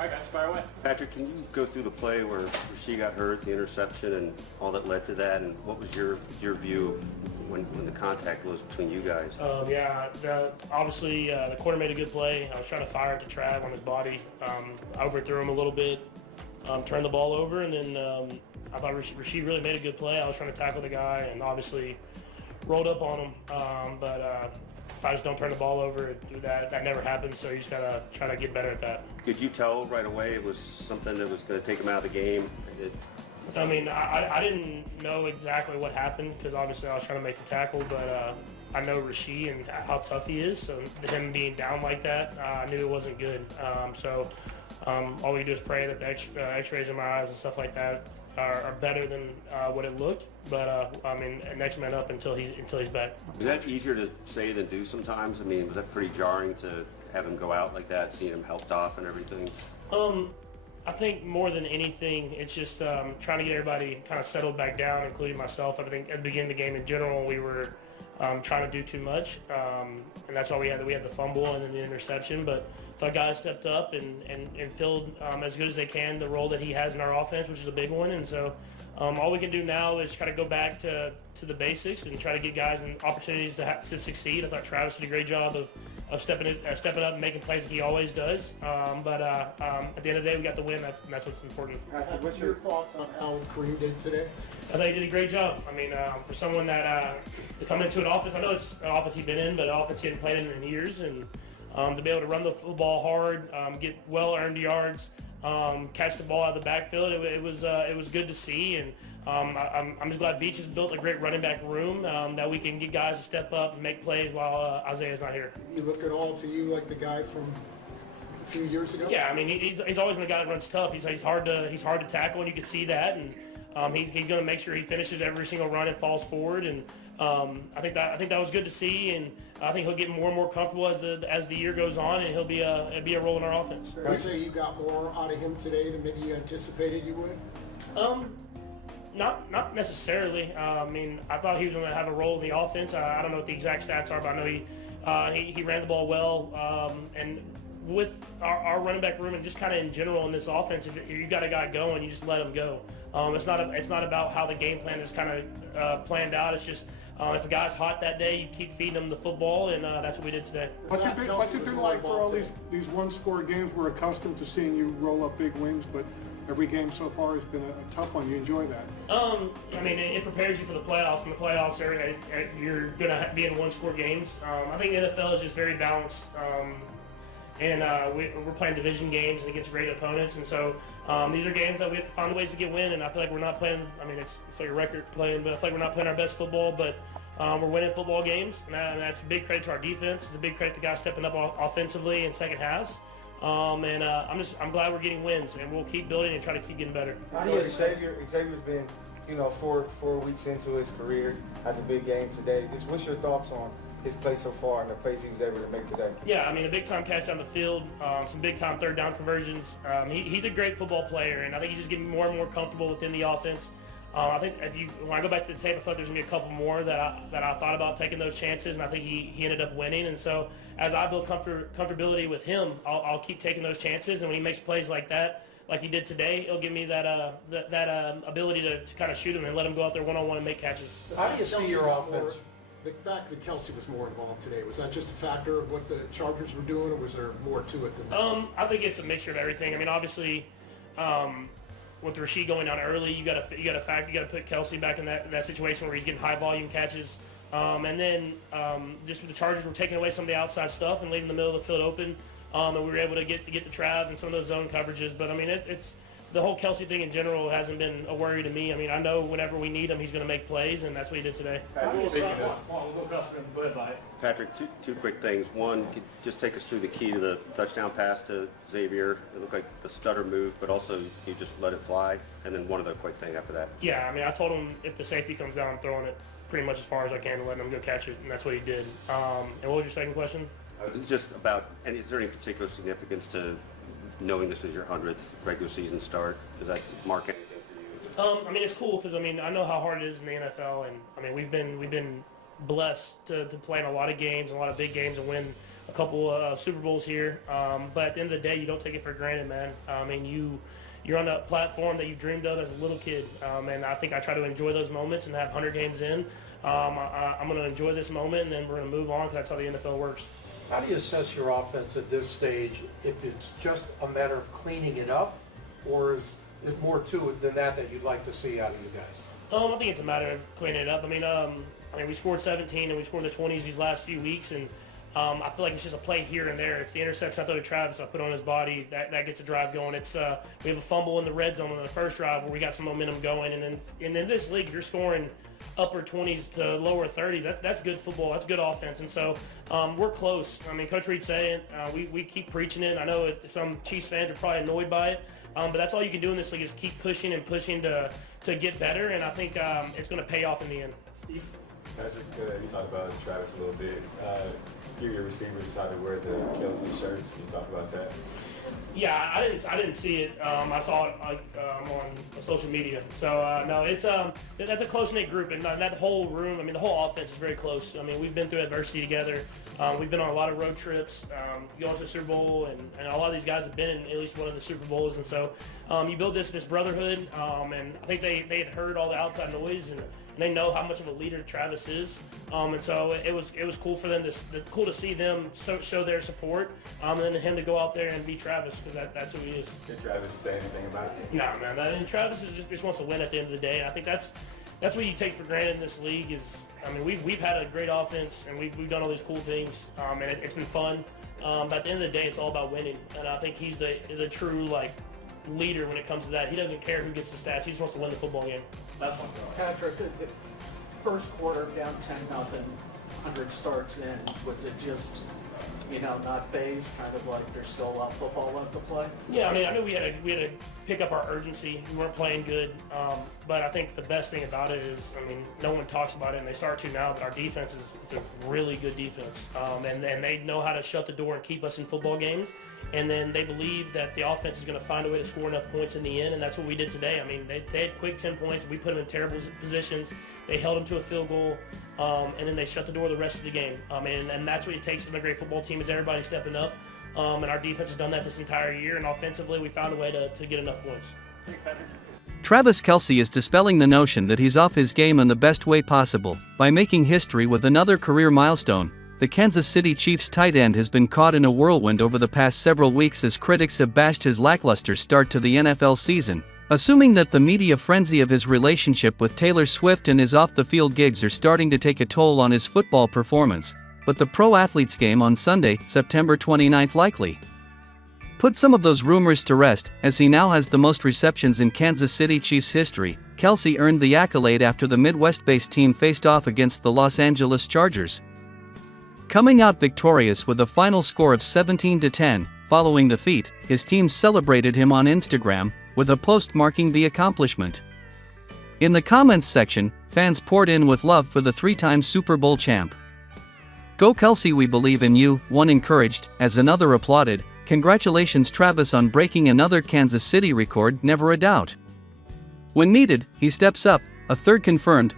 All right, guys, fire away. Patrick, can you go through the play where she got hurt, the interception, and all that led to that, and what was your view of when the contact was between you guys? Obviously, the corner made a good play. I was trying to fire it to Trav on his body. I overthrew him a little bit, turned the ball over, and then I thought Rasheed really made a good play. I was trying to tackle the guy and obviously rolled up on him. But if I just don't turn the ball over, that never happens, so you just got to try to get better at that. Could you tell right away it was something that was going to take him out of the game? I didn't know exactly what happened because obviously I was trying to make the tackle, but I know Rasheed and how tough he is, so him being down like that, I knew it wasn't good. All we do is pray that the x-rays in my eyes and stuff like that are better than what it looked, but next man up until he's back. Is that easier to say than do sometimes? I mean, was that pretty jarring to have him go out like that, seeing him helped off and everything? I think more than anything, it's just trying to get everybody kind of settled back down, including myself. I think at the beginning of the game in general, we were trying to do too much, and that's why we had the fumble and then the interception. But the guys stepped up and filled as good as they can the role that he has in our offense, which is a big one. And so all we can do now is try to go back to the basics and try to get guys and opportunities to succeed. I thought Travis did a great job of stepping up and making plays that he always does. But at the end of the day, we got the win. That's what's important. Patrick, what's your thoughts on how Kareem did today? I think he did a great job. I mean, for someone that to come into an offense, I know it's an offense he'd been in, but an offense he hadn't played in years, and to be able to run the football hard, get well-earned yards, catch the ball out of the backfield, it was good to see. And I'm just glad Veach has built a great running back room that we can get guys to step up and make plays while Isaiah's not here. You look at all to you like the guy from a few years ago? Yeah, I mean he's always been a guy that runs tough. He's hard to tackle, and you can see that. And he's going to make sure he finishes every single run and falls forward. And I think that was good to see. And I think he'll get more and more comfortable as the year goes on, and he'll be a role in our offense. Would you say you got more out of him today than maybe you anticipated you would? Not necessarily. I mean, I thought he was going to have a role in the offense. I don't know what the exact stats are, but I know he ran the ball well. And with our running back room and just kind of in general in this offense, if you got a guy going, you just let him go. It's not about how the game plan is kind of planned out. It's just if a guy's hot that day, you keep feeding him the football, and that's what we did today. What's it been like for all these one-score games? We're accustomed to seeing you roll up big wins, but every game so far has been a tough one. You enjoy that? I mean, it prepares you for the playoffs. In the playoffs, you're going to be in one-score games. I think the NFL is just very balanced. And we're playing division games and against great opponents, and so these are games that we have to find ways to get win. And I feel like we're not playing. I mean, it's like a record playing, but I feel like we're not playing our best football. But we're winning football games, and that's a big credit to our defense. It's a big credit to guys stepping up offensively in second halves. I'm glad we're getting wins, and we'll keep building and try to keep getting better. Xavier's been, 4 weeks into his career. Has a big game today. Just what's your thoughts on his play so far and the plays he was able to make today? Yeah, I mean, a big-time catch down the field, some big-time third-down conversions. He's a great football player, and I think he's just getting more and more comfortable within the offense. I think when I go back to the tape, I feel like there's going to be a couple more that I thought about taking those chances, and I think he ended up winning. And so as I build comfortability with him, I'll keep taking those chances, and when he makes plays like that, like he did today, it'll give me that ability to kind of shoot him and let him go out there one-on-one and make catches. How do you see your offense? The fact that Kelce was more involved today, was that just a factor of what the Chargers were doing, or was there more to it than that? I think it's a mixture of everything. I mean, obviously, with Rasheed going down early, you got to put Kelce back in that situation where he's getting high volume catches. And then just with the Chargers, we're taking away some of the outside stuff and leaving the middle of the field open. And we were able to get the Trav and some of those zone coverages. But I mean, it's the whole Kelce thing in general hasn't been a worry to me. I mean, I know whenever we need him, he's going to make plays, and that's what he did today. Patrick, two quick things. One, could you just take us through the key to the touchdown pass to Xavier? It looked like the stutter move, but also you just let it fly. And then one other quick thing after that. Yeah, I mean, I told him if the safety comes down, I'm throwing it pretty much as far as I can and letting him go catch it, and that's what he did. And what was your second question? Just about, and is there any particular significance to knowing this is your 100th regular season start? Does that mark anything for you? I mean, it's cool because, I mean, I know how hard it is in the NFL, and, I mean, we've been blessed to play in a lot of games, a lot of big games, and win a couple Super Bowls here. But at the end of the day, you don't take it for granted, man. I mean, you're on a platform that you dreamed of as a little kid, and I think I try to enjoy those moments and have 100 games in. I'm going to enjoy this moment, and then we're going to move on because that's how the NFL works. How do you assess your offense at this stage, if it's just a matter of cleaning it up, or is it more to it than that you'd like to see out of you guys? I think it's a matter of cleaning it up. I mean, we scored 17 and we scored in the 20s these last few weeks, and I feel like it's just a play here and there. It's the interception I throw to Travis, I put on his body, that gets a drive going. It's we have a fumble in the red zone on the first drive where we got some momentum going, and in this league, if you're scoring upper 20s to lower 30s, that's good football, that's good offense, and so we're close. I mean, Coach Reed's saying we keep preaching it. I know some Chiefs fans are probably annoyed by it, but that's all you can do in this league is keep pushing and pushing to get better, and I think it's going to pay off in the end. Steve? Patrick, you talked about Travis a little bit. Your receivers decided to wear the Kelce shirts. Can you talk about that? Yeah, I didn't see it. I saw it on social media. So no, it's that's a close knit group, and that whole room. I mean, the whole offense is very close. I mean, we've been through adversity together. We've been on a lot of road trips, going to the Super Bowl, and a lot of these guys have been in at least one of the Super Bowls, and so you build this brotherhood. And I think they had heard all the outside noise, and they know how much of a leader Travis is, and so it was cool for them cool to see them show their support, and then him to go out there and beat Travis because that's who he is. Did Travis say anything about it? Nah, man. And Travis just wants to win at the end of the day. And I think that's what you take for granted in this league. I mean, we've had a great offense and we've done all these cool things, and it's been fun. But at the end of the day, it's all about winning, and I think he's the true leader when it comes to that. He doesn't care who gets the stats. He just wants to win the football game. Last one. Patrick, the first quarter down 10-0, 100 starts in, was it just, not phased, kind of like there's still a lot of football left to play? Yeah, I mean, I knew we had to pick up our urgency. We weren't playing good, but I think the best thing about it is, I mean, no one talks about it, and they start to now, but our defense is a really good defense, and they know how to shut the door and keep us in football games. And then they believe that the offense is going to find a way to score enough points in the end, and that's what we did today. I mean, they had quick 10 points. We put them in terrible positions. They held them to a field goal, and then they shut the door the rest of the game. And that's what it takes from a great football team is everybody stepping up. And our defense has done that this entire year, and offensively we found a way to get enough points. Thanks, Patrick. Travis Kelce is dispelling the notion that he's off his game in the best way possible by making history with another career milestone. The Kansas City Chiefs tight end has been caught in a whirlwind over the past several weeks as critics have bashed his lackluster start to the NFL season, assuming that the media frenzy of his relationship with Taylor Swift and his off-the-field gigs are starting to take a toll on his football performance. But the pro athletes game on Sunday, September 29th likely put some of those rumors to rest, as he now has the most receptions in Kansas City Chiefs history. Kelce earned the accolade after the Midwest-based team faced off against the Los Angeles Chargers, coming out victorious with a final score of 17-10. Following the feat, his team celebrated him on Instagram, with a post marking the accomplishment. In the comments section, fans poured in with love for the three-time Super Bowl champ. "Go Kelce, we believe in you," one encouraged, as another applauded. "Congratulations Travis on breaking another Kansas City record, never a doubt. When needed, he steps up," a third confirmed.